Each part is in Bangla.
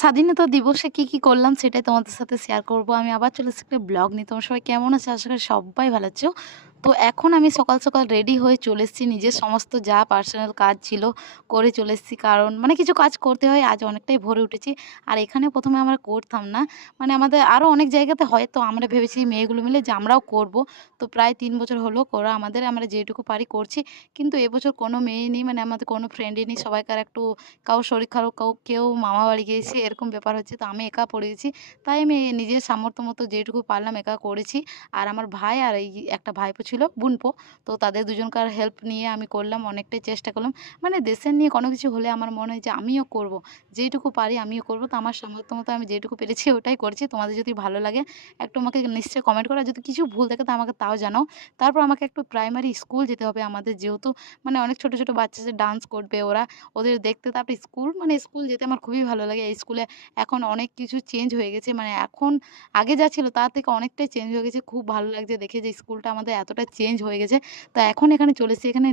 স্বাধীনতা দিবসে কি করলাম সেটাই তোমাদের সাথে শেয়ার করব। আমি আবার চলে এসেছি একটা ব্লগ নিয়ে। তোমরা সবাই কেমন আছো? আশা করি সবাই ভালো আছো। তো এখন আমি সকাল রেডি হয়ে চলে এসেছি। নিজের সমস্ত যা পার্সোনাল কাজ ছিল করে চলে এসেছি। কারণ মানে কিছু কাজ করতে হয়। আজ অনেকটাই ভোরে উঠেছি। আর এখানে ১ম এ আমরা করতাম না। মানে আমাদের আরো অনেক জায়গাতে হয়। তো আমরা ভেবেছি মেয়েগুলো মিলে যে আমরাও করব। তো প্রায় ৩ বছর হলো করা আমাদের। আমরা যেটুকু পারি করছি। কিন্তু এবছর কোনো মেয়ে নেই, মানে আমাদের কোনো ফ্রেন্ডই নেই। সবাইকার একটু কারো শরীর খারাপ, কেউ মামা বাড়ি গিয়েছে, এরকম ব্যাপার হচ্ছে। তো আমি একা পড়ে গেছি। তাই আমি নিজের সামর্থ্য মতো যেটুকু পারলাম একা করেছি। আর আমার ভাই আর এই একটা ভাইপো ছিল, বোনপো। তো তাদের দুজনকার হেল্প নিয়ে আমি করলাম, অনেকটাই চেষ্টা করলাম। মানে দেশের নিয়ে কোনো কিছু হলে আমার মনে হয় যে আমিও করব। যেইটুকু পারি আমিও করব। তো আমার সামর্থ্য মতো আমি যেটুকু পেরেছি ওটাই করেছি। তোমাদের যদি ভালো লাগে একটু আমাকে নিশ্চয়ই কমেন্ট করো। আর যদি কিছু ভুল থাকে তো আমাকে তাও জানাও। তারপর আমাকে একটু প্রাইমারি স্কুল যেতে হবে আমাদের, যেহেতু মানে অনেক ছোট বাচ্চা যে ডান্স করবে ওরা, ওদের দেখতে। তারপরে স্কুল, মানে স্কুল যেতে আমার খুবই ভালো লাগে। এই স্কুলে এখন অনেক কিছু চেঞ্জ হয়ে গেছে। মানে এখন আগে যা ছিল তার থেকে অনেকটাই চেঞ্জ হয়ে গেছে। খুব ভালো লাগছে দেখে যে স্কুলটা আমাদের এতটা চেঞ্জ হয়ে গেছে। তো এখন এখানে চলে এসেছি। এখানে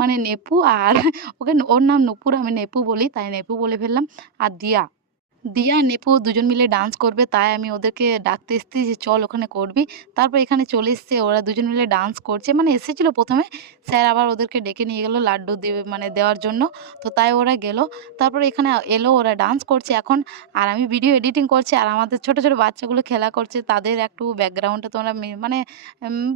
মানে নেপু আর ওকে, ওর নাম নূপুর, আমি নেপু বলি তাই নেপু বলে ফেললাম। আর দিয়া আর নেপু দুজন মিলে ডান্স করবে, তাই আমি ওদেরকে ডাকতে এসেছি যে চল ওখানে করবি। তারপর এখানে চলে এসছে, ওরা দুজন মিলে ডান্স করছে। মানে এসেছিল ১ম এ, স্যার আবার ওদেরকে ডেকে নিয়ে গেল লাড্ডু দিয়ে মানে দেওয়ার জন্য। তো তাই ওরা গেল। তারপরে এখানে এলো, ওরা ডান্স করছে এখন। আর আমি ভিডিও এডিটিং করছি। আর আমাদের ছোট বাচ্চাগুলো খেলা করছে। তাদের একটু ব্যাকগ্রাউন্ডটা তোমরা মানে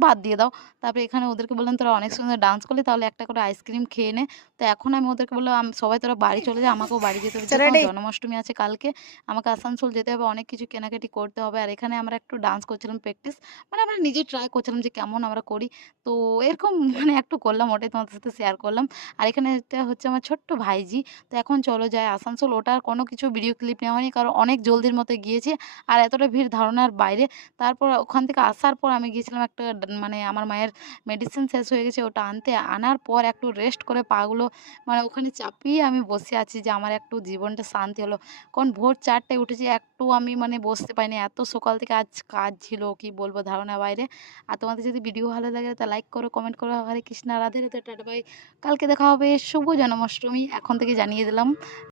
বাদ দিয়ে দাও। তারপরে এখানে ওদেরকে বললাম, তোরা অনেক সুন্দর ডান্স করলি, তাহলে একটা করে আইসক্রিম খেয়ে নে। তো এখন আমি ওদেরকে বললাম, সবাই তোরা বাড়ি চলে যা, আমাকেও বাড়ি যেতে হবে, যেহেতু আমার জন্মাষ্টমী আছে কালকে। আমাকে আসানসোল যেতে হবে, অনেক কিছু কেনাকাটি করতে হবে। আর এখানে আমরা একটু ডান্স করছিলাম, প্র্যাকটিস। মানে আমরা নিজে ট্রাই করছিলাম যে কেমন আমরা করি। তো এরকম মানে একটু করলাম, ওটাই তোমাদের সাথে শেয়ার করলাম। আর এখানে এটা হচ্ছে আমার ছোট্ট ভাইজি। তো এখন চলো যাই আসানসোল। ওটার কোনো কিছু ভিডিও ক্লিপ নেওয়া হয়নি, কারণ অনেক জলদির মধ্যে গিয়েছি। আর এতটা ভিড় ধারণার বাইরে। তারপর ওখান থেকে আসার পর আমি গিয়েছিলাম একটা মানে আমার মায়ের মেডিসিন শেষ হয়ে গেছে, ওটা আনতে। আনার পর একটু রেস্ট করে পাগুলো মানে ওখানে চাপিয়ে আমি বসে আছি যে আমার একটু জীবনটা শান্তি হলো। কারণ ভোর ৪ টায় উঠেছি, একটু আমি মানে বসতে পারিনি। এত সকাল থেকে আজ কাজ ছিল, কি বলবো, ধারণার বাইরে। আর তোমাদের যদি ভিডিও ভালো লাগে তা লাইক করো, কমেন্ট করো। হরে কৃষ্ণা, রাধে রাধে, টাটা বাই। কালকে দেখা হবে। শুভ জন্মাষ্টমী এখন থেকে জানিয়ে দিলাম।